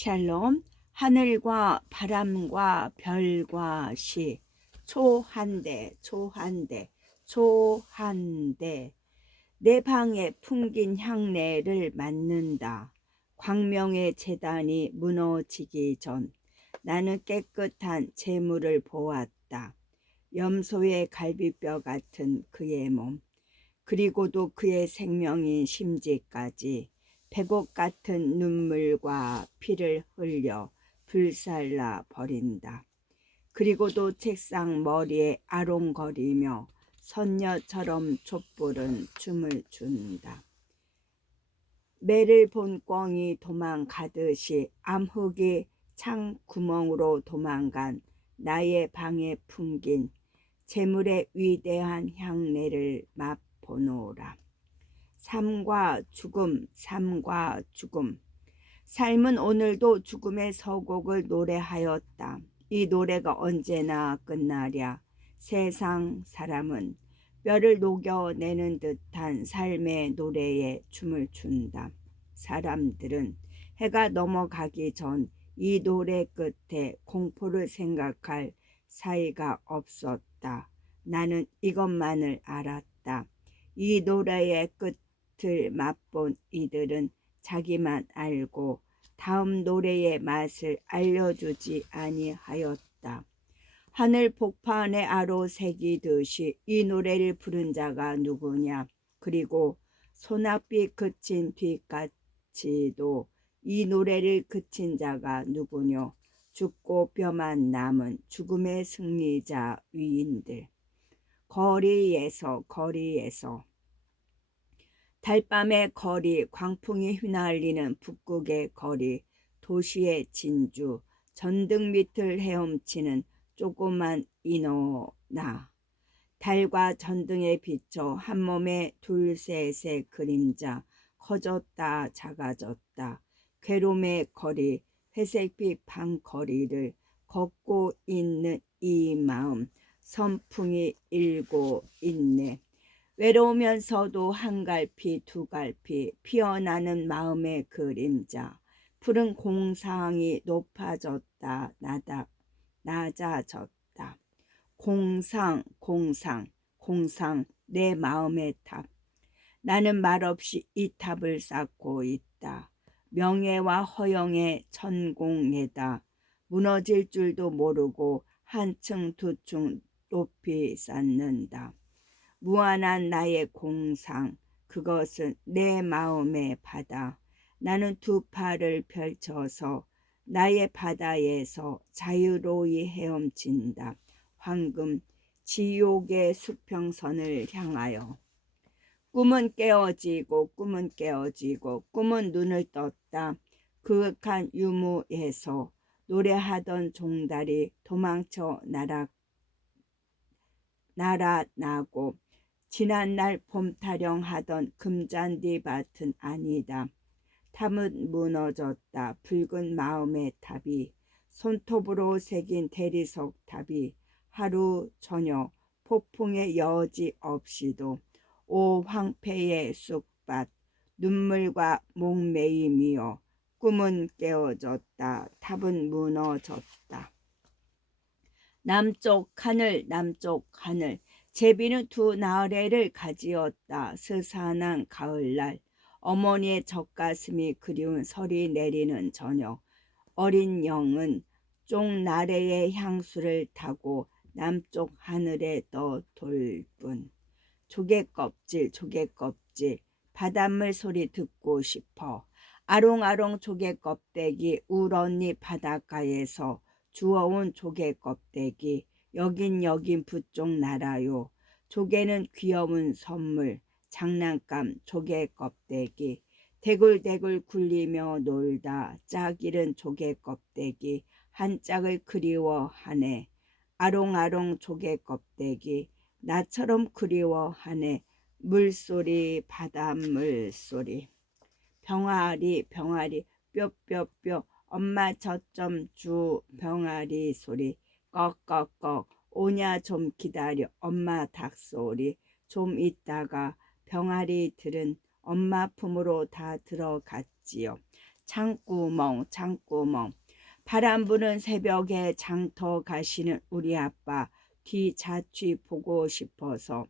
샬롬. 하늘과 바람과 별과 시, 초한대 초한대 초한대. 내 방에 풍긴 향내를 맡는다. 광명의 제단이 무너지기 전 나는 깨끗한 재물을 보았다. 염소의 갈비뼈 같은 그의 몸, 그리고도 그의 생명인 심지까지 백옥 같은 눈물과 피를 흘려 불살라 버린다. 그리고도 책상 머리에 아롱거리며 선녀처럼 촛불은 춤을 춘다. 매를 본 꿩이 도망가듯이 암흑이 창 구멍으로 도망간 나의 방에 풍긴 재물의 위대한 향내를 맛보노라. 삶과 죽음, 삶과 죽음. 삶은 오늘도 죽음의 서곡을 노래하였다. 이 노래가 언제나 끝나랴. 세상 사람은 뼈를 녹여내는 듯한 삶의 노래에 춤을 춘다. 사람들은 해가 넘어가기 전 이 노래 끝에 공포를 생각할 사이가 없었다. 나는 이것만을 알았다. 이 노래의 끝을 맛본 이들은 자기만 알고 다음 노래의 맛을 알려주지 아니하였다. 하늘 복판에 아로 새기듯이 이 노래를 부른 자가 누구냐. 그리고 소낙비 그친 빛같이도 이 노래를 그친 자가 누구뇨. 죽고 뼈만 남은 죽음의 승리자 위인들. 거리에서 달밤의 거리, 광풍이 휘날리는 북극의 거리, 도시의 진주, 전등 밑을 헤엄치는 조그만 인어나, 달과 전등에 비춰 한 몸에 둘셋의 그림자, 커졌다 작아졌다. 괴로움의 거리, 회색빛 방거리를 걷고 있는 이 마음, 선풍이 일고 있네. 외로우면서도 한 갈피 두 갈피 피어나는 마음의 그림자. 푸른 공상이 높아졌다 낮아졌다. 공상 내 마음의 탑. 나는 말없이 이 탑을 쌓고 있다. 명예와 허영의 천공에다 무너질 줄도 모르고 한층 두층 높이 쌓는다. 무한한 나의 공상, 그것은 내 마음의 바다. 나는 두 팔을 펼쳐서 나의 바다에서 자유로이 헤엄친다. 황금 지옥의 수평선을 향하여. 꿈은 깨어지고 꿈은 눈을 떴다. 그윽한 유무에서 노래하던 종달이 도망쳐 날아나고 지난날 봄 타령하던 금잔디 밭은 아니다. 탑은 무너졌다. 붉은 마음의 탑이, 손톱으로 새긴 대리석 탑이 하루 저녁 폭풍의 여지 없이도 오 황폐의 쑥밭, 눈물과 목매임이여. 꿈은 깨어졌다. 탑은 무너졌다. 남쪽 하늘 제비는 두 나래를 가지었다. 스산한 가을날 어머니의 젖가슴이 그리운 설이 내리는 저녁, 어린 영은 쪽나래의 향수를 타고 남쪽 하늘에 떠돌 뿐. 조개껍질 바닷물 소리 듣고 싶어. 아롱아롱 조개껍데기 우런니 바닷가에서 주워온 조개껍데기, 여긴 부쪽 나라요. 조개는 귀여운 선물, 장난감 조개껍데기. 대굴대굴 굴리며 놀다 짝 잃은 조개껍데기 한 짝을 그리워하네. 아롱아롱 조개껍데기 나처럼 그리워하네. 물소리 바닷물 소리. 병아리 뼈 엄마 젖좀 주. 병아리 소리 꺽꺽꺽. 오냐 좀 기다려. 엄마 닭소리. 좀 있다가 병아리들은 엄마 품으로 다 들어갔지요. 창구멍 창구멍. 바람 부는 새벽에 장터 가시는 우리 아빠 뒤 자취 보고 싶어서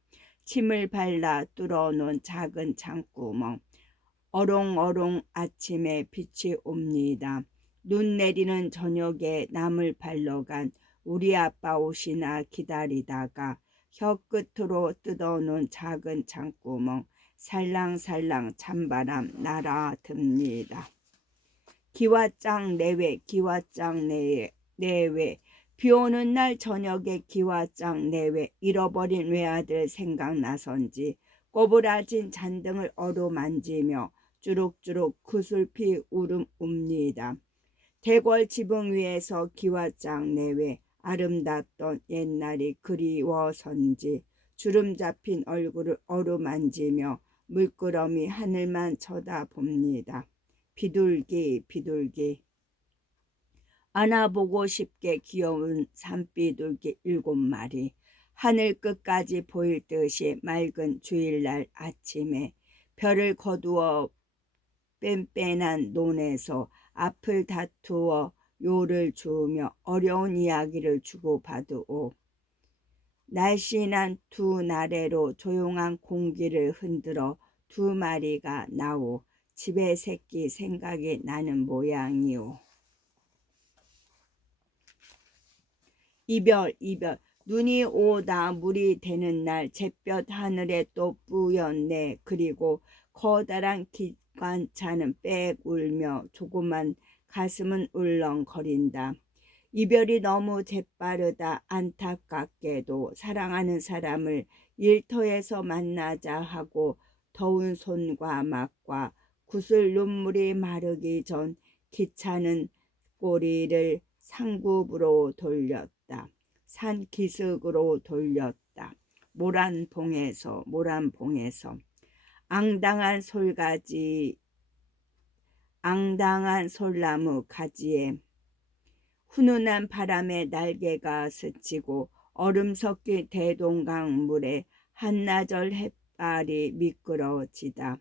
침을 발라 뚫어놓은 작은 창구멍. 어롱어롱 아침에 빛이 옵니다. 눈 내리는 저녁에 나물 팔러 간 우리 아빠 오시나 기다리다가 혀끝으로 뜯어놓은 작은 창구멍. 살랑살랑 찬바람 날아듭니다. 기와장 내외 기와장 내외. 비오는 날 저녁에 기와장 내외. 잃어버린 외아들 생각나선지 꼬부라진 잔등을 어루만지며 주룩주룩 구슬피 울음 웁니다. 대궐 지붕 위에서 기와장 내외. 아름답던 옛날이 그리워선지 주름 잡힌 얼굴을 어루만지며 물끄러미 하늘만 쳐다봅니다. 비둘기 비둘기. 안아보고 싶게 귀여운 산비둘기 7마리. 하늘 끝까지 보일 듯이 맑은 주일날 아침에 별을 거두어 뺀뺀한 논에서 앞을 다투어 요를 주우며 어려운 이야기를 주고받으오. 날씬한 두 나래로 조용한 공기를 흔들어 2마리가 나오. 집의 새끼 생각이 나는 모양이오. 이별 이별. 눈이 오다 물이 되는 날 잿볕 하늘에 또 뿌였네. 그리고 커다란 기관차는 빽 울며 조그만 가슴은 울렁거린다. 이별이 너무 재빠르다. 안타깝게도 사랑하는 사람을 일터에서 만나자 하고 더운 손과 막과 구슬 눈물이 마르기 전 기차는 꼬리를 상급으로 돌렸다. 산 기슭으로 돌렸다. 모란봉에서 앙당한 솔나무 가지에 훈훈한 바람에 날개가 스치고 얼음 섞인 대동강 물에 한나절 햇발이 미끄러지다.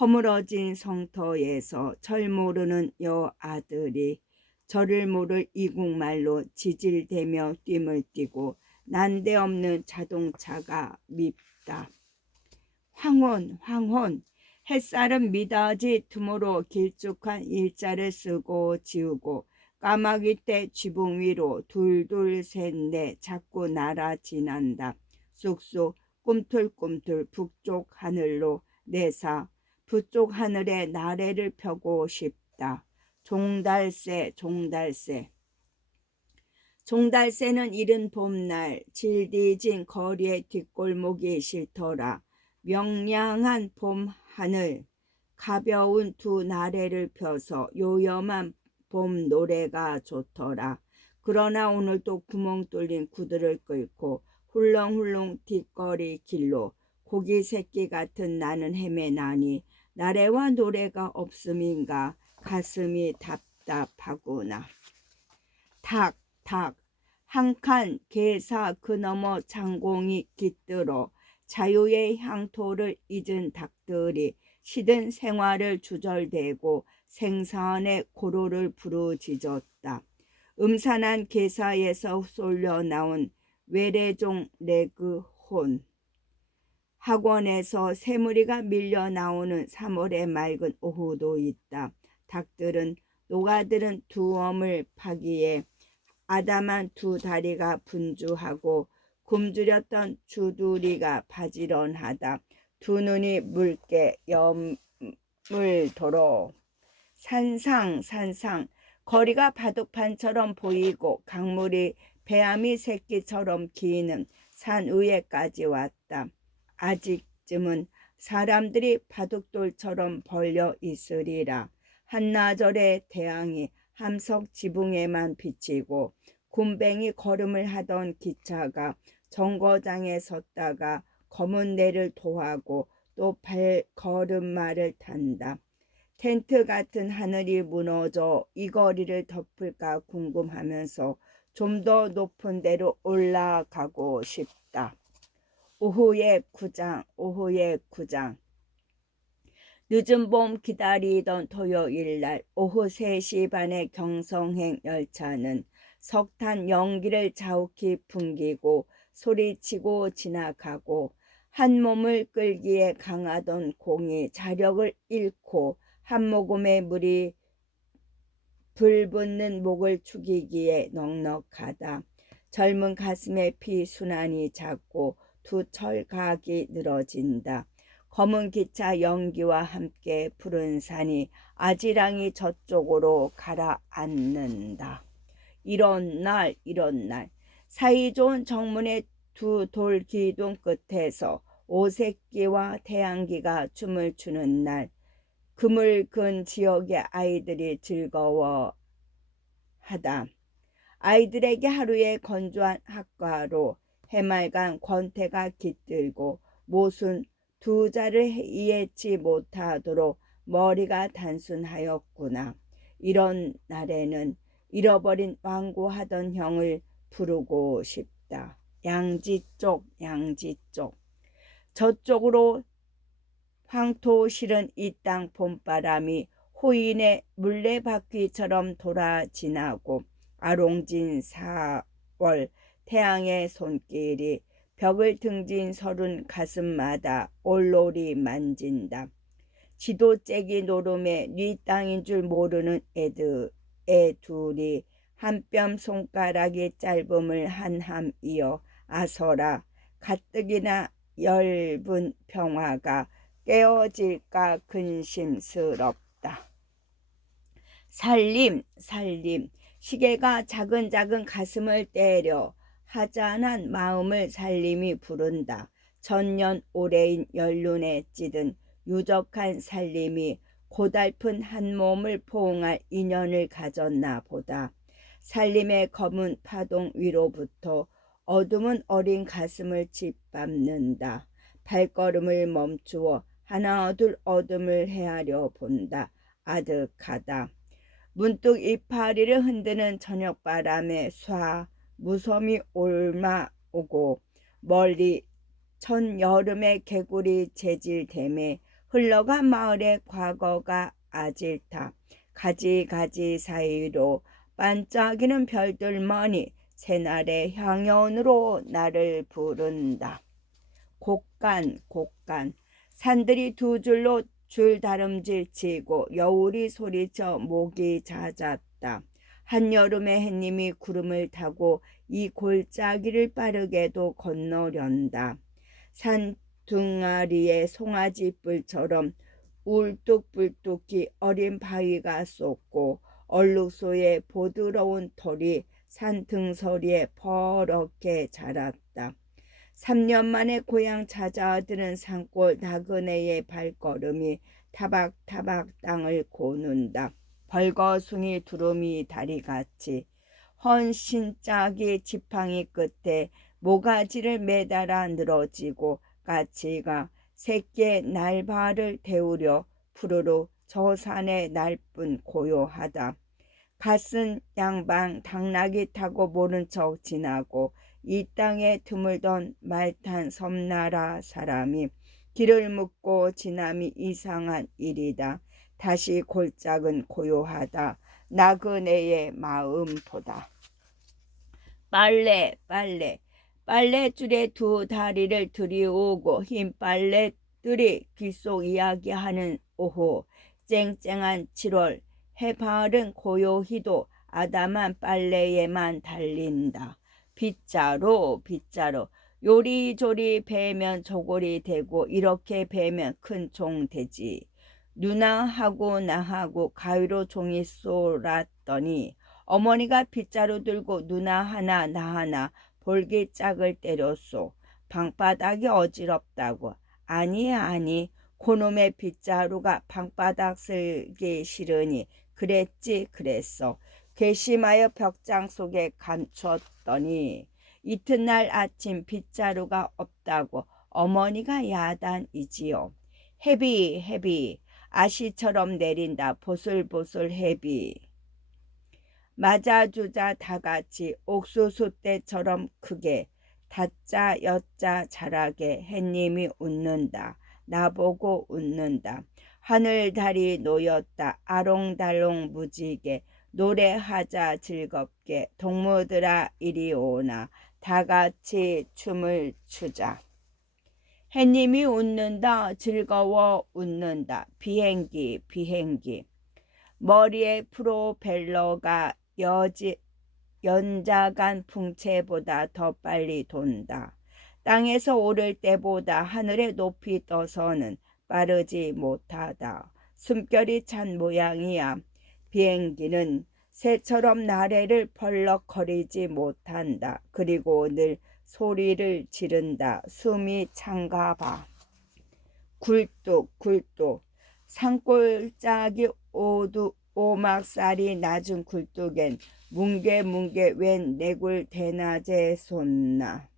허물어진 성터에서 절 모르는 여아들이 저를 모를 이국말로 지질대며 뜀을 뛰고 난데없는 자동차가 밉다. 황혼. 햇살은 미닫이 틈으로 길쭉한 일자를 쓰고 지우고 까마귀 떼 지붕 위로 둘둘 셋넷 자꾸 날아 지난다. 쑥쑥 꿈틀꿈틀 북쪽 하늘로 내사 북쪽 하늘에 나래를 펴고 싶다. 종달새는 이른 봄날 질디진 거리의 뒷골목이 싫더라. 명량한 봄 하늘 가벼운 두 나래를 펴서 요염한 봄 노래가 좋더라. 그러나 오늘도 구멍 뚫린 구두를 끌고 훌렁훌렁 뒷거리 길로 고기 새끼 같은 나는 헤매나니 나래와 노래가 없음인가 가슴이 답답하구나. 닭 한 칸 개사 그 너머 장공이 깃들어 자유의 향토를 잊은 닭들이 시든 생활을 주절대고 생선의 고로를 부르짖었다. 음산한 개사에서 쏠려 나온 외래종 레그혼. 학원에서 새무리가 밀려 나오는 3월의 맑은 오후도 있다. 닭들은 노가들은 두엄을 파기에 아담한 두 다리가 분주하고 굶주렸던 주두리가 바지런하다. 두 눈이 묽게 여물도록 산상 거리가 바둑판처럼 보이고 강물이 배아미 새끼처럼 기는 산 위에까지 왔다. 아직쯤은 사람들이 바둑돌처럼 벌려 있으리라. 한나절의 태양이 함석 지붕에만 비치고 굼벵이 걸음을 하던 기차가 정거장에 섰다가 검은 내를 토하고 또 발걸음마를 탄다. 텐트 같은 하늘이 무너져 이 거리를 덮을까 궁금하면서 좀 더 높은 데로 올라가고 싶다. 오후의 구장 늦은 봄 기다리던 토요일날 오후 3시 반에 경성행 열차는 석탄 연기를 자욱히 풍기고 소리치고 지나가고 한 몸을 끌기에 강하던 공이 자력을 잃고 한 모금의 물이 불붙는 목을 죽이기에 넉넉하다. 젊은 가슴에 피순환이 잦고 두 철각이 늘어진다. 검은 기차 연기와 함께 푸른 산이 아지랑이 저쪽으로 가라앉는다. 이런 날 사이좋은 정문의 두 돌기둥 끝에서 오색기와 태양기가 춤을 추는 날 그물 근 지역의 아이들이 즐거워하다. 아이들에게 하루의 건조한 학과로 해맑은 권태가 깃들고 모순 두 자를 이해치 못하도록 머리가 단순하였구나. 이런 날에는 잃어버린 완고하던 형을 부르고 싶다. 양지 쪽 저쪽으로 황토 실은 이 땅 봄바람이 호인의 물레바퀴처럼 돌아 지나고 아롱진 4월 태양의 손길이 벽을 등진 서른 가슴마다 올로리 만진다. 지도째기 노름에 네 땅인 줄 모르는 애 둘이 한 뼘 손가락이 짧음을 한함 이어 아서라 가뜩이나 엷은 평화가 깨어질까 근심스럽다. 살림 시계가 작은 가슴을 때려 하잔한 마음을 살림이 부른다. 전년 올해인 연륜에 찌든 유적한 살림이 고달픈 한 몸을 포옹할 인연을 가졌나 보다. 살림의 검은 파동 위로부터 어둠은 어린 가슴을 짓밟는다. 발걸음을 멈추어 하나 둘 어둠을 헤아려 본다. 아득하다. 문득 이파리를 흔드는 저녁바람에 무섬이 옮아오고 멀리 천여름의 개구리 재질됨에 흘러간 마을의 과거가 아질타. 가지가지 사이로 반짝이는 별들머니 새날의 향연으로 나를 부른다. 곡간 산들이 두 줄로 줄다름질치고 여울이 소리쳐 목이 잦았다. 한여름의 햇님이 구름을 타고 이 골짜기를 빠르게도 건너련다. 산 둥아리에 송아지뿔처럼 울뚝불뚝히 어린 바위가 쏟고 얼룩소의 보드러운 털이 산 등서리에 퍼렇게 자랐다. 3년 만에 고향 찾아드는 산골 나그네의 발걸음이 타박타박 땅을 고는다. 벌거숭이 두루미 다리같이 헌 신짝이 지팡이 끝에 모가지를 매달아 늘어지고 까치가 새끼의 날발을 데우려 푸르르 저 산의 날뿐 고요하다. 갓쓴 양방 당나귀 타고 모른 척 지나고 이 땅에 드물던 말탄 섬나라 사람이 길을 묻고 지남이 이상한 일이다. 다시 골짜기는 고요하다. 나그네의 마음보다. 빨래줄에 두 다리를 들이오고 흰 빨래들이 귀 속 이야기하는 오후. 쨍쨍한 7월 해바른 고요히도 아담한 빨래에만 달린다. 빗자루 요리조리 베면 저고리 되고 이렇게 베면 큰 종 되지. 누나하고 나하고 가위로 종이 쏠았더니 어머니가 빗자루 들고 누나 하나 나 하나 볼기짝을 때렸소. 방바닥이 어지럽다고. 아니 그놈의 빗자루가 방바닥 쓸기 싫으니 그랬어. 괘씸하여 벽장 속에 감췄더니 이튿날 아침 빗자루가 없다고 어머니가 야단이지요. 헤비 아시처럼 내린다. 보슬보슬 헤비. 맞아주자 다같이 옥수수 때처럼 크게 다짜 여짜 자라게 햇님이 웃는다. 나보고 웃는다. 하늘 달이 놓였다. 아롱달롱 무지개 노래하자 즐겁게. 동무들아 이리 오나 다 같이 춤을 추자. 해님이 웃는다. 즐거워 웃는다. 비행기 비행기. 머리에 프로펠러가 연자간 풍채보다 더 빨리 돈다. 땅에서 오를 때보다 하늘에 높이 떠서는 빠르지 못하다. 숨결이 찬 모양이야. 비행기는 새처럼 나래를 펄럭거리지 못한다. 그리고 늘 소리를 지른다. 숨이 찬가 봐. 굴뚝 굴뚝. 산골짜기 오막살이 낮은 굴뚝엔 뭉게뭉게 웬 내굴 대낮에 솟나.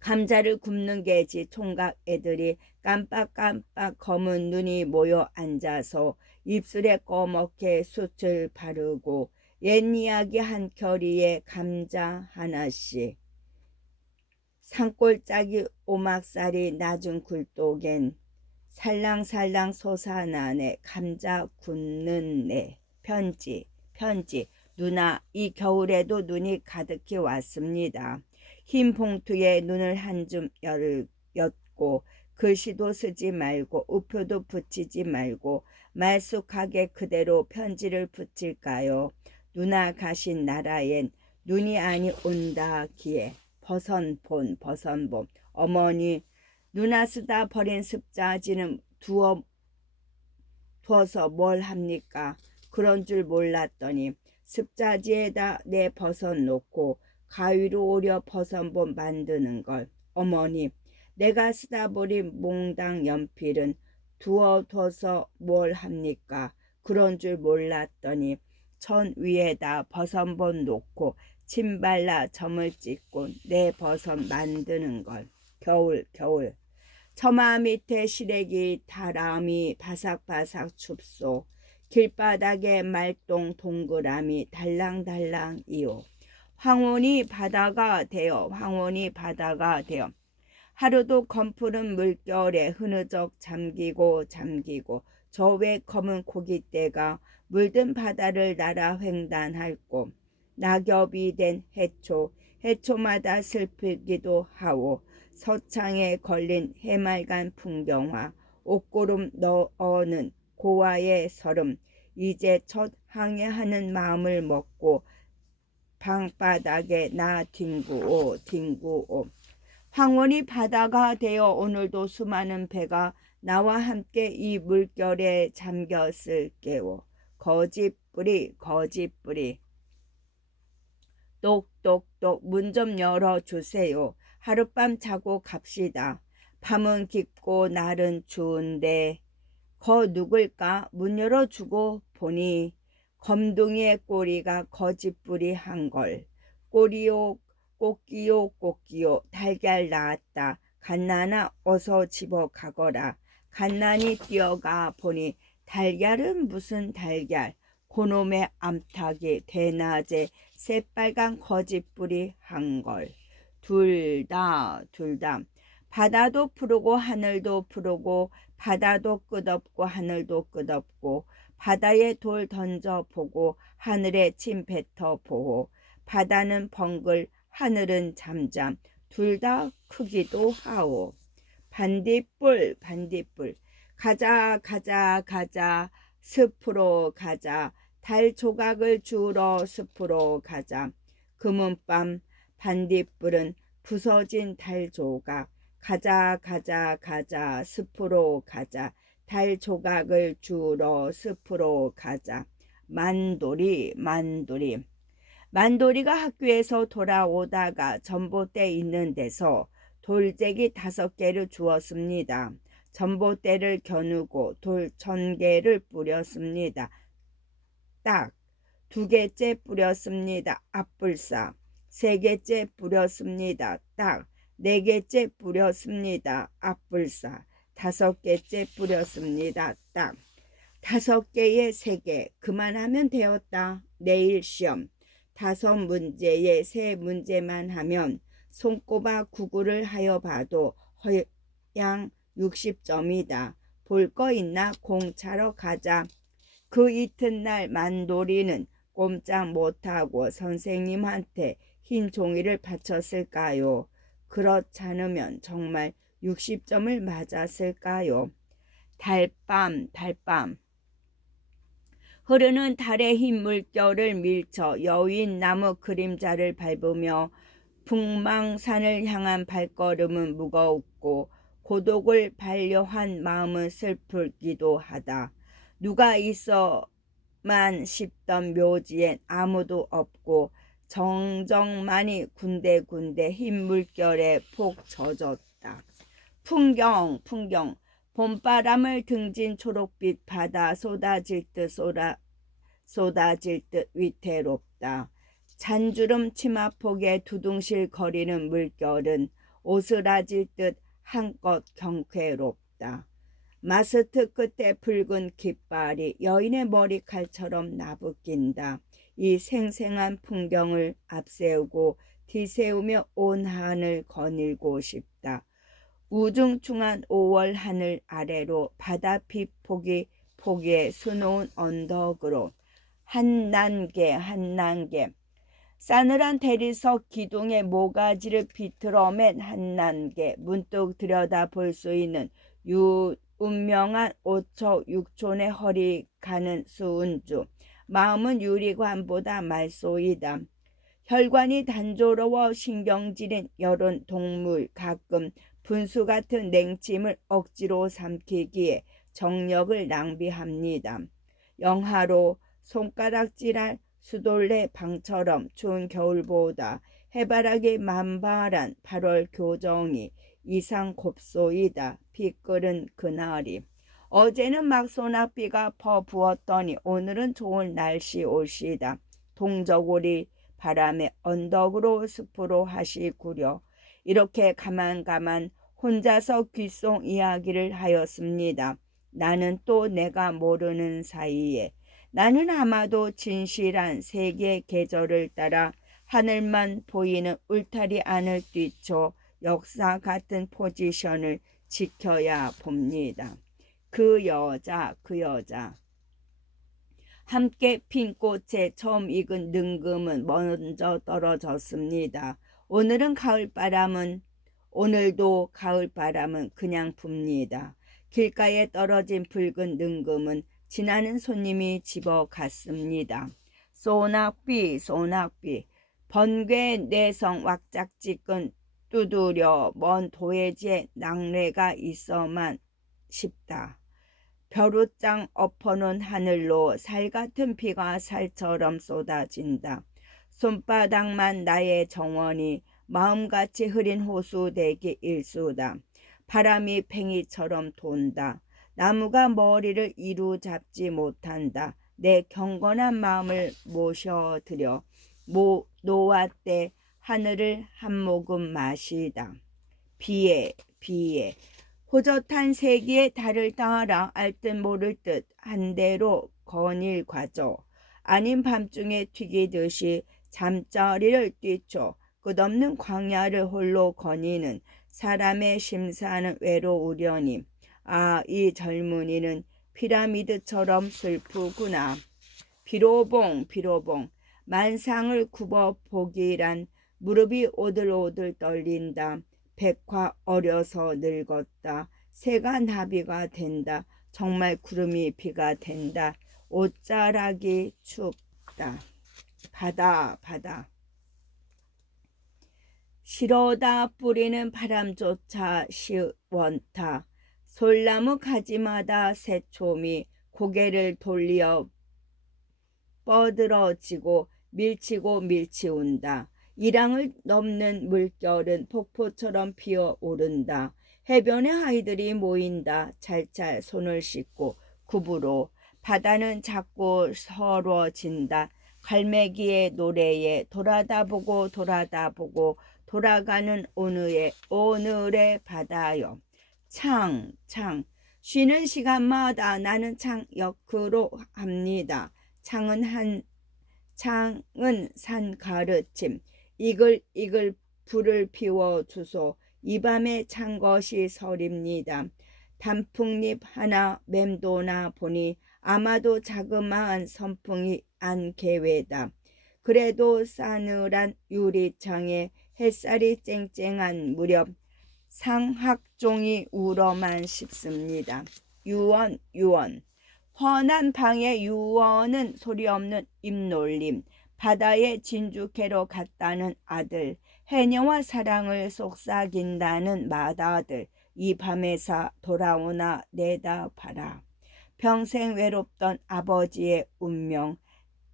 감자를 굽는 게지 총각 애들이 깜빡깜빡 검은 눈이 모여 앉아서 입술에 꺼멓게 숯을 바르고 옛 이야기 한 결의에 감자 하나씩. 산골짜기 오막살이 낮은 굴뚝엔 살랑살랑 솟아나네. 감자 굽는 내. 편지 누나 이 겨울에도 눈이 가득히 왔습니다. 흰 봉투에 눈을 한 줌 엿고 글씨도 쓰지 말고 우표도 붙이지 말고 말쑥하게 그대로 편지를 붙일까요? 누나 가신 나라엔 눈이 아니 온다기에. 버선본 어머니 누나 쓰다 버린 습자지는 두어서 뭘 합니까? 그런 줄 몰랐더니 습자지에다 내 버선 놓고 가위로 오려 버선본 만드는 걸. 어머니 내가 쓰다 버린 몽당 연필은 두어둬서 뭘 합니까? 그런 줄 몰랐더니 천 위에다 버선본 놓고 침 발라 점을 찍고 내 버선 만드는 걸. 겨울 처마 밑에 시래기 다람이 바삭바삭 춥소. 길바닥에 말똥 동그라미 달랑달랑이요. 황혼이 바다가 되어 하루도 검푸른 물결에 흐느적 잠기고 저 왜 검은 고깃대가 물든 바다를 날아 횡단할 곳. 낙엽이 된 해초마다 슬프기도 하오. 서창에 걸린 해맑은 풍경화. 옷고름 넣어는 고아의 설음. 이제 첫 항해하는 마음을 먹고 방바닥에 나 뒹구오. 황혼이 바다가 되어 오늘도 수많은 배가 나와 함께 이 물결에 잠겼을게요. 거짓부리 똑똑똑 문 좀 열어주세요. 하룻밤 자고 갑시다. 밤은 깊고 날은 추운데 거 누굴까? 문 열어주고 보니 검둥이의 꼬리가 거짓부리 한걸. 꼬리요 꽃기요 달걀 나왔다. 갓난아 어서 집어 가거라. 갓난이 뛰어가 보니 달걀은 무슨 달걀. 고놈의 암탉이 대낮에 새빨간 거짓부리 한걸. 둘 다 바다도 푸르고 하늘도 푸르고 바다도 끝없고 하늘도 끝없고 바다에 돌 던져보고 하늘에 침 뱉어보고 바다는 벙글 하늘은 잠잠 둘 다 크기도 하오. 반딧불 가자 숲으로 가자. 달 조각을 주우러 숲으로 가자. 금은밤 반딧불은 부서진 달 조각. 가자 숲으로 가자. 달 조각을 주우러 숲으로 가자. 만돌이가 학교에서 돌아오다가 전봇대 있는 데서 돌재기 5개를 주었습니다. 전봇대를 겨누고 돌 1000개를 뿌렸습니다. 딱 2개째 뿌렸습니다. 앞불싸. 3개째 뿌렸습니다. 딱 4개째 뿌렸습니다. 앞불싸. 5개째 뿌렸습니다. 딱 5개에 3개. 그만하면 되었다. 내일 시험. 5문제에 3문제만 하면 손꼽아 구구를 하여 봐도 허양 60점이다. 볼 거 있나? 공차러 가자. 그 이튿날 만돌이는 꼼짝 못하고 선생님한테 흰 종이를 바쳤을까요? 그렇잖으면 정말 60점을 맞았을까요? 달밤 흐르는 달의 흰 물결을 밀쳐 여윈 나무 그림자를 밟으며 북망산을 향한 발걸음은 무거웠고 고독을 반려한 마음은 슬프기도 하다. 누가 있어만 싶던 묘지엔 아무도 없고 정적만이 군데군데 흰 물결에 폭 젖었다. 풍경 봄바람을 등진 초록빛 바다 쏟아질 듯 위태롭다. 잔주름 치마폭에 두둥실 거리는 물결은 오스라질 듯 한껏 경쾌롭다. 마스트 끝에 붉은 깃발이 여인의 머리칼처럼 나부낀다. 이 생생한 풍경을 앞세우고 뒤세우며 온 하늘 거닐고 싶다. 우중충한 5월 하늘 아래로 바다빛 포기에 수놓은 언덕으로 한 단계 싸늘한 대리석 기둥의 모가지를 비틀어맨 한 단계 문득 들여다볼 수 있는 운명한 5초 6촌의 허리 가는 수은주. 마음은 유리관보다 말소이다. 혈관이 단조로워 신경질인 여론 동물 가끔 분수 같은 냉침을 억지로 삼키기에 정력을 낭비합니다. 영하로 손가락질할 수돌레 방처럼 추운 겨울보다 해바라기 만발한 8월 교정이 이상 곱소이다. 비 끓은 그날이. 어제는 막 소낙비가 퍼부었더니 오늘은 좋은 날씨 올시다. 동저고리 바람에 언덕으로 숲으로 하시구려. 이렇게 가만 혼자서 귓속 이야기를 하였습니다. 나는 또 내가 모르는 사이에 나는 아마도 진실한 세계 계절을 따라 하늘만 보이는 울타리 안을 뛰쳐 역사 같은 포지션을 지켜야 봅니다. 그 여자 함께 핀 꽃에 처음 익은 능금은 먼저 떨어졌습니다. 오늘도 가을바람은 그냥 붑니다. 길가에 떨어진 붉은 능금은 지나는 손님이 집어갔습니다. 소낙비 번개 내성 왁짝지근 두드려 먼 도해지에 낙뢰가 있어만 싶다. 벼루장 엎어놓은 하늘로 살같은 비가 살처럼 쏟아진다. 손바닥만 나의 정원이 마음같이 흐린 호수대기 일수다. 바람이 팽이처럼 돈다. 나무가 머리를 이루잡지 못한다. 내 경건한 마음을 모셔드려 노아때 하늘을 한 모금 마시다. 비에 호젓한 세기의 달을 따라 알듯 모를 듯 한 대로 거닐 과죠. 아닌 밤중에 튀기듯이 잠자리를 뛰쳐 끝없는 광야를 홀로 거니는 사람의 심사는 외로우려니. 아, 이 젊은이는 피라미드처럼 슬프구나. 비로봉 만상을 굽어보기란 무릎이 오들오들 떨린다. 백화 어려서 늙었다. 새가 나비가 된다. 정말 구름이 비가 된다. 옷자락이 춥다. 바다 시러다 뿌리는 바람조차 시원타. 솔나무 가지마다 새초미 고개를 돌려 뻗으러지고 밀치운다. 이랑을 넘는 물결은 폭포처럼 피어오른다. 해변에 아이들이 모인다. 찰찰 손을 씻고 굽으로. 바다는 자꾸 서러진다. 갈매기의 노래에 돌아다보고 돌아가는 오늘의 바다여. 창 쉬는 시간마다 나는 창 옆으로 합니다. 창은 산 가르침. 이글 불을 피워 주소. 이 밤에 찬 것이 설입니다. 단풍잎 하나 맴도나 보니 아마도 자그마한 선풍이 안 개외다. 그래도 싸늘한 유리창에 햇살이 쨍쨍한 무렵 상학종이 울어만 싶습니다. 유언 유언. 훤한 방에 유언은 소리없는 입놀림. 바다에 진주캐로 갔다는 아들. 해녀와 사랑을 속삭인다는 맏아들. 이 밤에서 돌아오나 내다봐라. 평생 외롭던 아버지의 운명.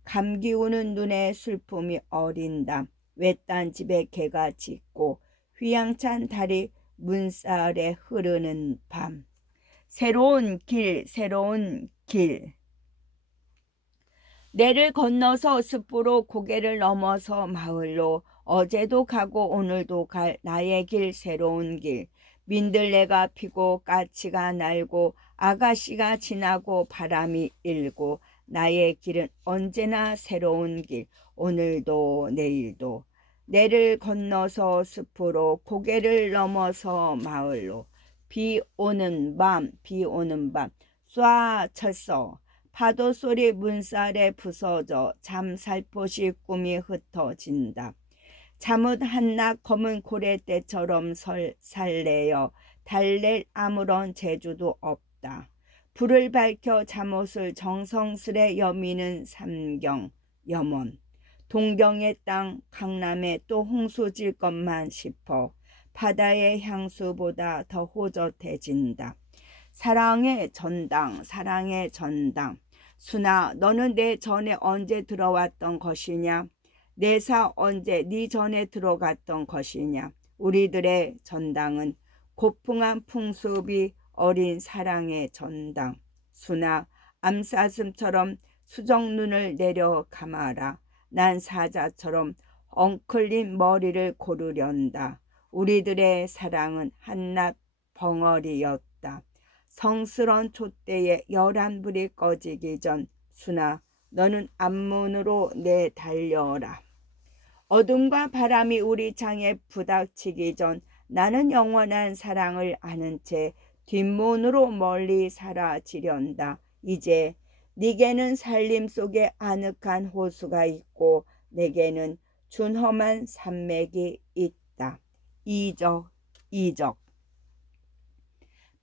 감기우는 눈에 슬픔이 어린다. 외딴 집에 개가 짖고 휘황찬 달이 문살에 흐르는 밤. 새로운 길, 새로운 길. 내를 건너서 숲으로 고개를 넘어서 마을로 어제도 가고 오늘도 갈 나의 길, 새로운 길. 민들레가 피고 까치가 날고 아가씨가 지나고 바람이 일고 나의 길은 언제나 새로운 길. 오늘도 내일도. 내를 건너서 숲으로 고개를 넘어서 마을로. 비 오는 밤, 비 오는 밤. 쏴 쳤어. 파도 소리 문살에 부서져 잠살포시 꿈이 흩어진다. 잠옷 한낮 검은 고래떼처럼 살래여 달랠 아무런 재주도 없다. 불을 밝혀 잠옷을 정성스레 여미는 삼경 염원. 동경의 땅 강남에 또 홍수질 것만 싶어 바다의 향수보다 더 호젓해진다. 사랑의 전당, 사랑의 전당. 순아, 너는 내 전에 언제 들어왔던 것이냐? 내사 언제 네 전에 들어갔던 것이냐? 우리들의 전당은 고풍한 풍습이 어린 사랑의 전당. 순아, 암사슴처럼 수정눈을 내려 감아라. 난 사자처럼 엉클린 머리를 고르련다. 우리들의 사랑은 한낱 벙어리였다. 성스런 촛대에 11불이 꺼지기 전 순아, 너는 앞문으로 내달려라. 어둠과 바람이 우리 창에 부닥치기 전 나는 영원한 사랑을 아는 채 뒷문으로 멀리 사라지련다. 이제 네게는 살림 속에 아늑한 호수가 있고 내게는 준험한 산맥이 있다. 이적, 이적.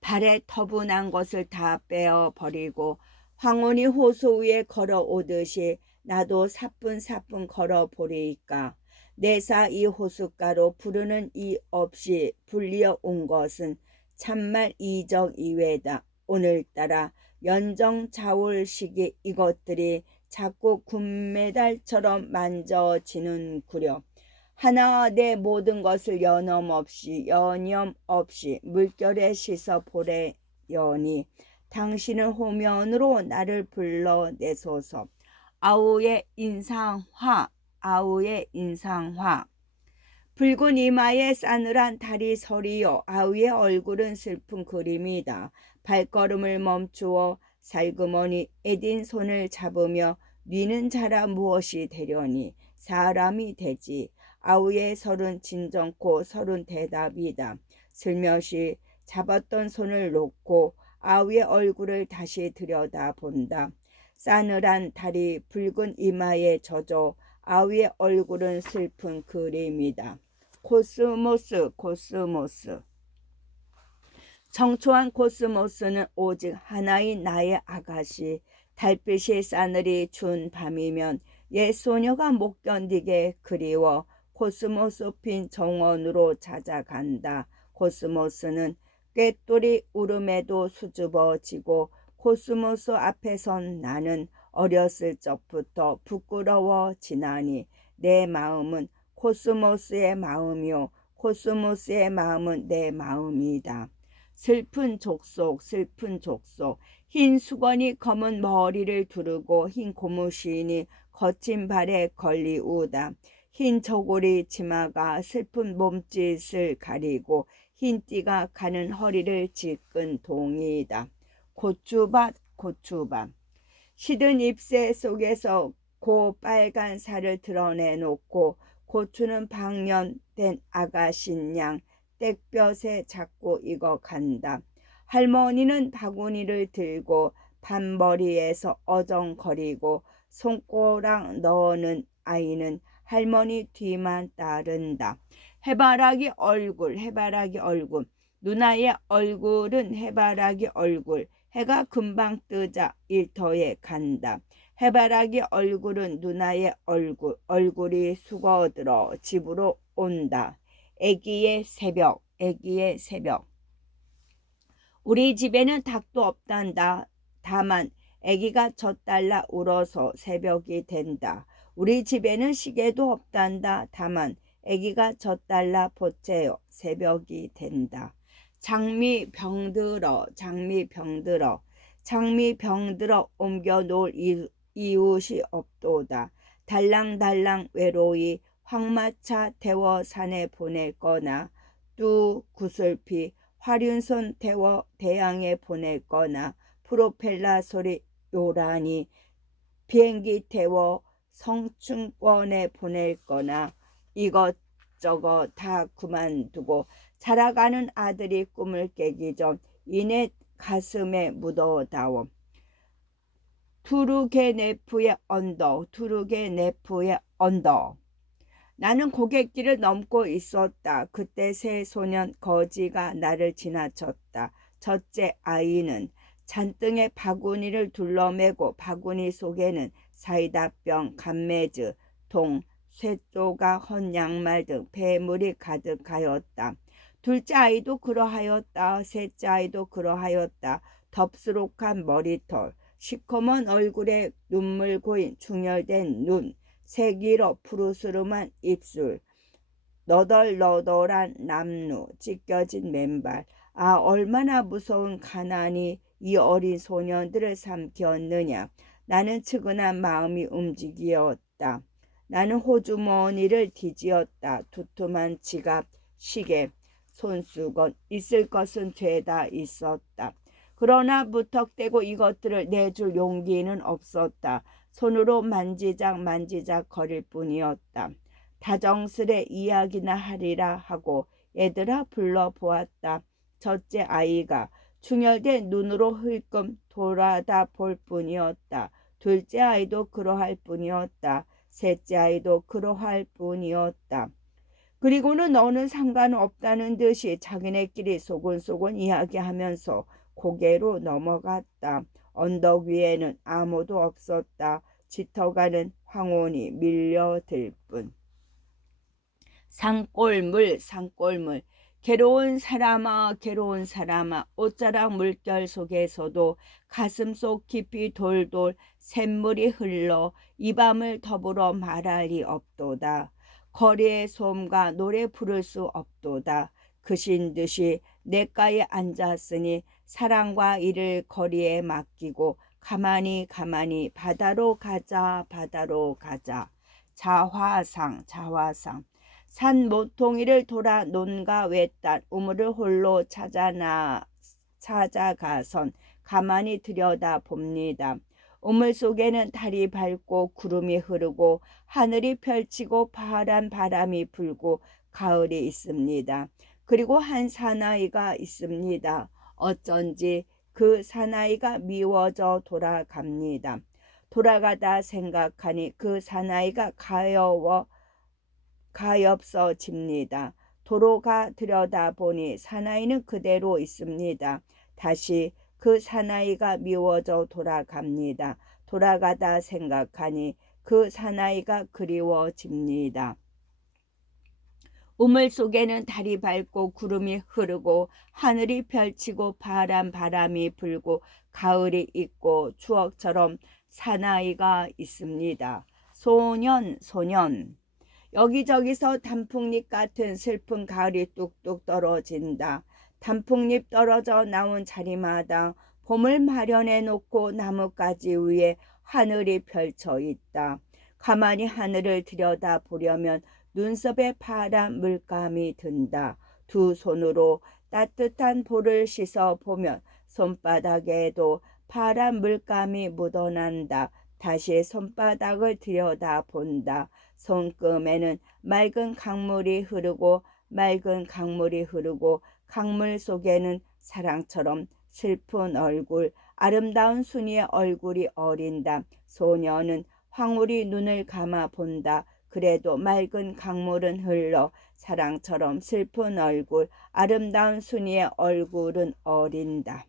발에 터분한 것을 다 빼어버리고 황혼이 호수 위에 걸어오듯이 나도 사뿐사뿐 걸어보리이까. 내사 이 호숫가로 부르는 이 없이 불리어 온 것은 참말 이적 이외다. 오늘따라 연정자올 시기 이것들이 자꾸 군메달처럼 만져지는구려. 하나 내 모든 것을 여념 없이 물결에 씻어 보래여니 당신은 호면으로 나를 불러내소서. 아우의 인상화, 아우의 인상화. 붉은 이마에 싸늘한 달이 서리요. 아우의 얼굴은 슬픈 그림이다. 발걸음을 멈추어 살그머니 애딘 손을 잡으며 니는 자라 무엇이 되려니. 사람이 되지. 아우의 설은 진정코 설은 대답이다. 슬며시 잡았던 손을 놓고 아우의 얼굴을 다시 들여다본다. 싸늘한 달이 붉은 이마에 젖어 아우의 얼굴은 슬픈 그림이다. 코스모스, 코스모스. 청초한 코스모스는 오직 하나의 나의 아가씨. 달빛이 싸늘히 추운 밤이면 옛 소녀가 못 견디게 그리워 코스모스 핀 정원으로 찾아간다. 코스모스는 꾀돌이 울음에도 수줍어지고 코스모스 앞에 선 나는 어렸을 적부터 부끄러워지나니 내 마음은 코스모스의 마음이요 코스모스의 마음은 내 마음이다. 슬픈 족속, 슬픈 족속. 흰 수건이 검은 머리를 두르고 흰 고무신이 거친 발에 걸리우다. 흰 저고리 치마가 슬픈 몸짓을 가리고 흰 띠가 가는 허리를 찢은 동이다. 고추밭, 고추밭. 시든 잎새 속에서 고 빨간 살을 드러내놓고 고추는 방년된 아가씨냥 땡볕에 자꾸 익어간다. 할머니는 바구니를 들고 밤머리에서 어정거리고 손가락 넣는 아이는 할머니 뒤만 따른다. 해바라기 얼굴, 해바라기 얼굴. 누나의 얼굴은 해바라기 얼굴. 해가 금방 뜨자 일터에 간다. 해바라기 얼굴은 누나의 얼굴, 얼굴이 수거들어 집으로 온다. 애기의 새벽, 애기의 새벽. 우리 집에는 닭도 없단다. 다만 애기가 젖달라 울어서 새벽이 된다. 우리 집에는 시계도 없단다. 다만 애기가 젖달라 보채요. 새벽이 된다. 장미 병들어, 장미 병들어, 장미 병들어 옮겨 놓을 이웃이 없도다. 달랑달랑 외로이 황마차 태워 산에 보냈거나 뚜 구슬피 화륜손 태워 대양에 보냈거나 프로펠러 소리 요란히 비행기 태워 성층권에 보낼거나 이것저것 다 그만두고 자라가는 아들이 꿈을 깨기 전 이내 가슴에 묻어다오. 투르게네프의 언덕, 투르게네프의 언덕. 나는 고갯길을 넘고 있었다. 그때 새 소년 거지가 나를 지나쳤다. 첫째 아이는 잔등에 바구니를 둘러매고 바구니 속에는 사이다병, 감매즈, 동, 쇠조각, 헌 양말 등 폐물이 가득하였다. 둘째 아이도 그러하였다. 셋째 아이도 그러하였다. 덥수룩한 머리털, 시커먼 얼굴에 눈물 고인 충혈된 눈, 새기로 푸르스름한 입술, 너덜너덜한 남루, 찢겨진 맨발. 아, 얼마나 무서운 가난이 이 어린 소년들을 삼켰느냐. 나는 측은한 마음이 움직이었다. 나는 호주머니를 뒤지었다. 두툼한 지갑, 시계, 손수건, 있을 것은 죄다 있었다. 그러나 무턱대고 이것들을 내줄 용기는 없었다. 손으로 만지작 거릴 뿐이었다. 다정스레 이야기나 하리라 하고 얘들아 불러보았다. 첫째 아이가 충혈된 눈으로 흘끔 돌아다 볼 뿐이었다. 둘째 아이도 그러할 뿐이었다. 셋째 아이도 그러할 뿐이었다. 그리고는 너는 상관없다는 듯이 자기네끼리 소곤소곤 이야기하면서 고개로 넘어갔다. 언덕 위에는 아무도 없었다. 짙어가는 황혼이 밀려들 뿐. 산골물, 산골물. 괴로운 사람아, 괴로운 사람아. 옷자락 물결 속에서도 가슴속 깊이 돌돌 샘물이 흘러 이 밤을 더불어 말할 리 없도다. 거리의 소음과 노래 부를 수 없도다. 그신 듯이 냇가에 앉았으니 사랑과 일을 거리에 맡기고 가만히 바다로 가자, 바다로 가자. 자화상, 자화상. 산 모퉁이를 돌아 논가 외딴 우물을 홀로 찾아가선 가만히 들여다 봅니다. 우물 속에는 달이 밝고 구름이 흐르고 하늘이 펼치고 파란 바람이 불고 가을이 있습니다. 그리고 한 사나이가 있습니다. 어쩐지 그 사나이가 미워져 돌아갑니다. 돌아가다 생각하니 그 사나이가 가엾어집니다. 도로가 들여다보니 사나이는 그대로 있습니다. 다시 그 사나이가 미워져 돌아갑니다. 돌아가다 생각하니 그 사나이가 그리워집니다. 우물 속에는 달이 밝고 구름이 흐르고 하늘이 펼치고 파란 바람이 불고 가을이 있고 추억처럼 사나이가 있습니다. 소년, 소년. 여기저기서 단풍잎 같은 슬픈 가을이 뚝뚝 떨어진다. 단풍잎 떨어져 나온 자리마다 봄을 마련해 놓고 나뭇가지 위에 하늘이 펼쳐 있다. 가만히 하늘을 들여다보려면 눈썹에 파란 물감이 든다. 두 손으로 따뜻한 볼을 씻어 보면 손바닥에도 파란 물감이 묻어난다. 다시 손바닥을 들여다본다. 손금에는 맑은 강물이 흐르고 강물 속에는 사랑처럼 슬픈 얼굴, 아름다운 순이의 얼굴이 어린다. 소녀는 황홀히 눈을 감아 본다. 그래도 맑은 강물은 흘러 사랑처럼 슬픈 얼굴, 아름다운 순이의 얼굴은 어린다.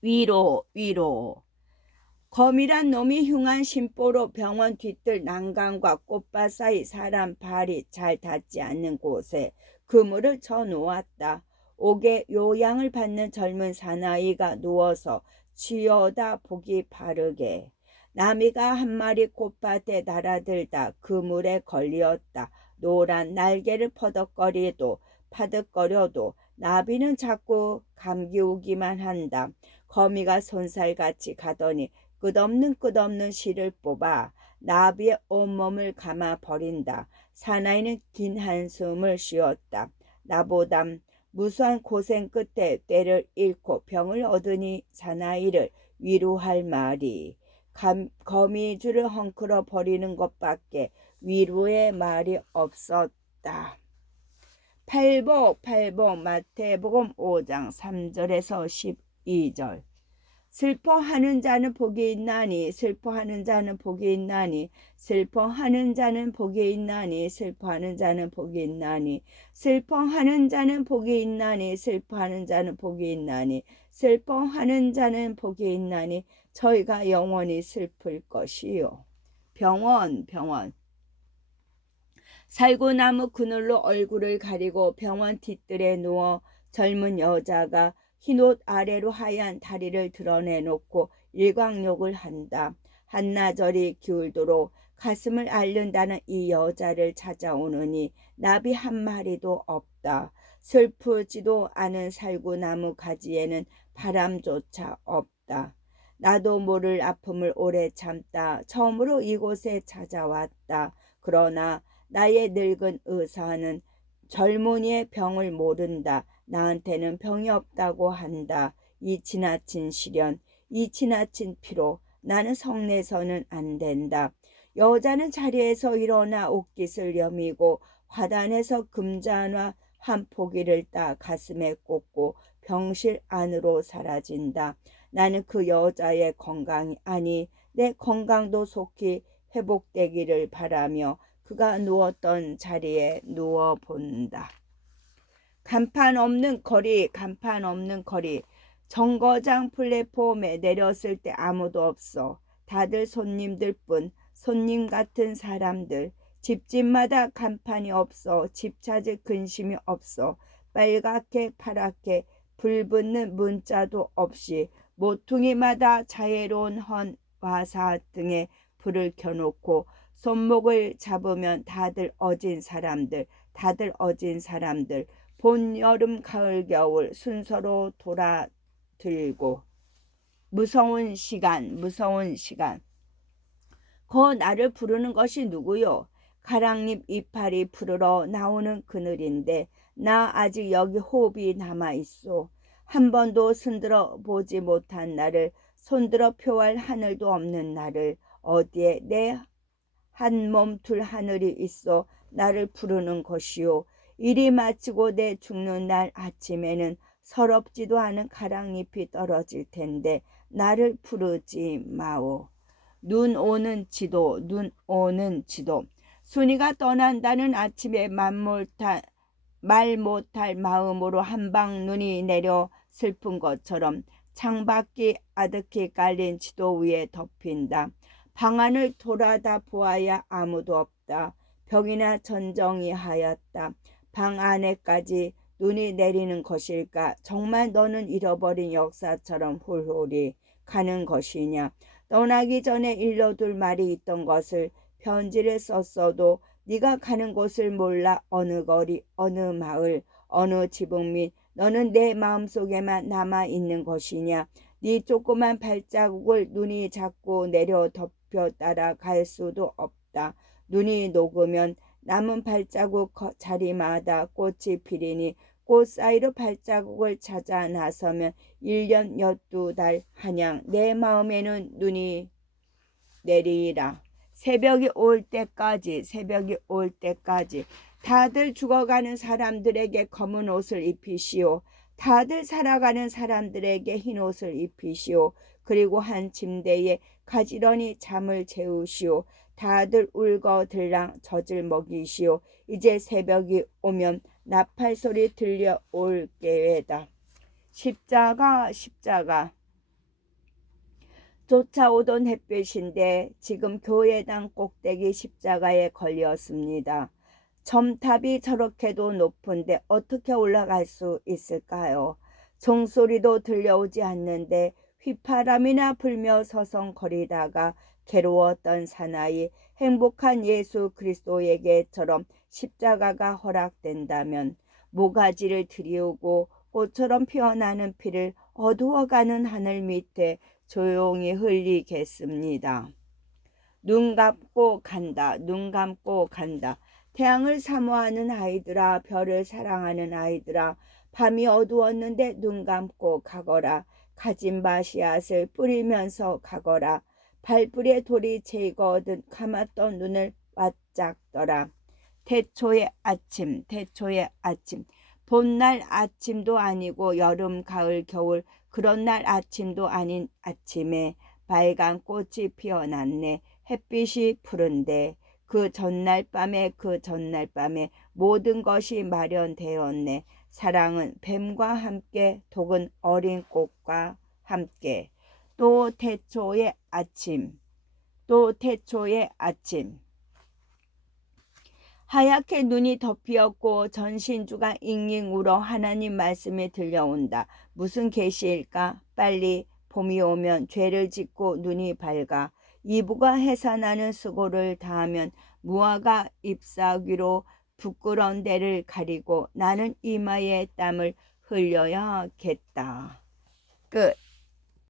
위로, 위로. 거미란 놈이 흉한 심보로 병원 뒤뜰 난간과 꽃밭 사이 사람 발이 잘 닿지 않는 곳에 그물을 쳐 놓았다. 옥에 요양을 받는 젊은 사나이가 누워서 치여다 보기 바르게. 나미가 한 마리 꽃밭에 날아들다 그물에 걸리었다. 노란 날개를 퍼덕거리도 파득거려도 나비는 자꾸 감기우기만 한다. 거미가 손살같이 가더니 끝없는 실을 뽑아 나비의 온몸을 감아 버린다. 사나이는 긴 한숨을 쉬었다. 나보담 무수한 고생 끝에 때를 잃고 병을 얻으니 사나이를 위로할 말이 거미줄을 헝클어 버리는 것밖에 위로의 말이 없었다. 팔복 마태복음 5장 3절에서 12절. 슬퍼하는 자는 복이 있나니 슬퍼하는 자는 복이 있나니 슬퍼하는 자는 복이 있나니 슬퍼하는 자는 복이 있나니 슬퍼하는 자는 복이 있나니 슬퍼하는 자는 복이 있나니 슬퍼하는 자는 복이 있나니 저희가 영원히 슬플 것이요. 병원 살구나무 그늘로 얼굴을 가리고 병원 뒤뜰에 누워 젊은 여자가 흰옷 아래로 하얀 다리를 드러내놓고 일광욕을 한다. 한나절이 기울도록 가슴을 앓는다는 이 여자를 찾아오느니 나비 한 마리도 없다. 슬프지도 않은 살구나무 가지에는 바람조차 없다. 나도 모를 아픔을 오래 참다 처음으로 이곳에 찾아왔다. 그러나 나의 늙은 의사는 젊은이의 병을 모른다. 나한테는 병이 없다고 한다. 이 지나친 시련, 이 지나친 피로 나는 성내서는 안 된다. 여자는 자리에서 일어나 옷깃을 여미고 화단에서 금잔화 한 포기를 따 가슴에 꽂고 병실 안으로 사라진다. 나는 그 여자의 건강이 아니 내 건강도 속히 회복되기를 바라며 그가 누웠던 자리에 누워본다. 간판 없는 거리 정거장 플랫폼에 내렸을 때 아무도 없어. 다들 손님들뿐. 손님 같은 사람들. 집집마다 간판이 없어. 집 찾을 근심이 없어. 빨갛게 파랗게 불붙는 문자도 없이 모퉁이마다 자애로운 헌 화사 등에 불을 켜놓고 손목을 잡으면 다들 어진 사람들 봄, 여름, 가을, 겨울 순서로 돌아들고 무서운 시간 거 나를 부르는 것이 누구요? 가랑잎 이파리 풀으러 나오는 그늘인데 나 아직 여기 호흡이 남아있소. 한 번도 손들어 보지 못한 나를 손들어 표할 하늘도 없는 나를 어디에 내 한 몸 둘 하늘이 있어 나를 부르는 것이요. 일이 마치고 내 죽는 날 아침에는 서럽지도 않은 가랑잎이 떨어질 텐데 나를 부르지 마오. 눈 오는 지도 순이가 떠난다는 아침에 말 못할 마음으로 한방 눈이 내려 슬픈 것처럼 창밖이 아득히 깔린 지도 위에 덮인다. 방 안을 돌아다 보아야 아무도 없다. 벽이나 전정이 하얗다. 방 안에까지 눈이 내리는 것일까? 정말 너는 잃어버린 역사처럼 훌훌히 가는 것이냐? 떠나기 전에 일러둘 말이 있던 것을 편지를 썼어도 네가 가는 곳을 몰라. 어느 거리, 어느 마을, 어느 지붕 및 너는 내 마음속에만 남아있는 것이냐? 네 조그만 발자국을 눈이 자꾸 내려 덮여 따라갈 수도 없다. 눈이 녹으면 남은 발자국 자리마다 꽃이 피리니 꽃 사이로 발자국을 찾아 나서면 1년 12달 한양 내 마음에는 눈이 내리라. 새벽이 올 때까지 다들 죽어가는 사람들에게 검은 옷을 입히시오. 다들 살아가는 사람들에게 흰옷을 입히시오. 그리고 한 침대에 가지런히 잠을 재우시오. 다들 울거들랑 젖을 먹이시오. 이제 새벽이 오면 나팔 소리 들려올 게다. 십자가 십자가 쫓아오던 햇빛인데 지금 교회당 꼭대기 십자가에 걸렸습니다. 점탑이 저렇게도 높은데 어떻게 올라갈 수 있을까요? 종소리도 들려오지 않는데 휘파람이나 불며 서성거리다가 괴로웠던 사나이 행복한 예수 그리스도에게처럼 십자가가 허락된다면 모가지를 들이우고 꽃처럼 피어나는 피를 어두워가는 하늘 밑에 조용히 흘리겠습니다. 눈 감고 간다. 눈 감고 간다. 태양을 사모하는 아이들아, 별을 사랑하는 아이들아, 밤이 어두웠는데 눈 감고 가거라. 가진 씨앗을 뿌리면서 가거라. 발불에 돌이 제거든 감았던 눈을 바짝 떠라. 태초의 아침, 태초의 아침. 봄날 아침도 아니고 여름, 가을, 겨울 그런 날 아침도 아닌 아침에 빨간 꽃이 피어났네. 햇빛이 푸른데 그 전날 밤에 모든 것이 마련되었네. 사랑은 뱀과 함께, 독은 어린 꽃과 함께. 또 태초의 아침, 또 태초의 아침. 하얗게 눈이 덮이었고 전신주가 잉잉 울어 하나님 말씀이 들려온다. 무슨 계시일까? 빨리 봄이 오면 죄를 짓고 눈이 밝아 이부가 해산하는 수고를 다하면 무화과 잎사귀로 부끄러운 데를 가리고 나는 이마에 땀을 흘려야겠다. 끝.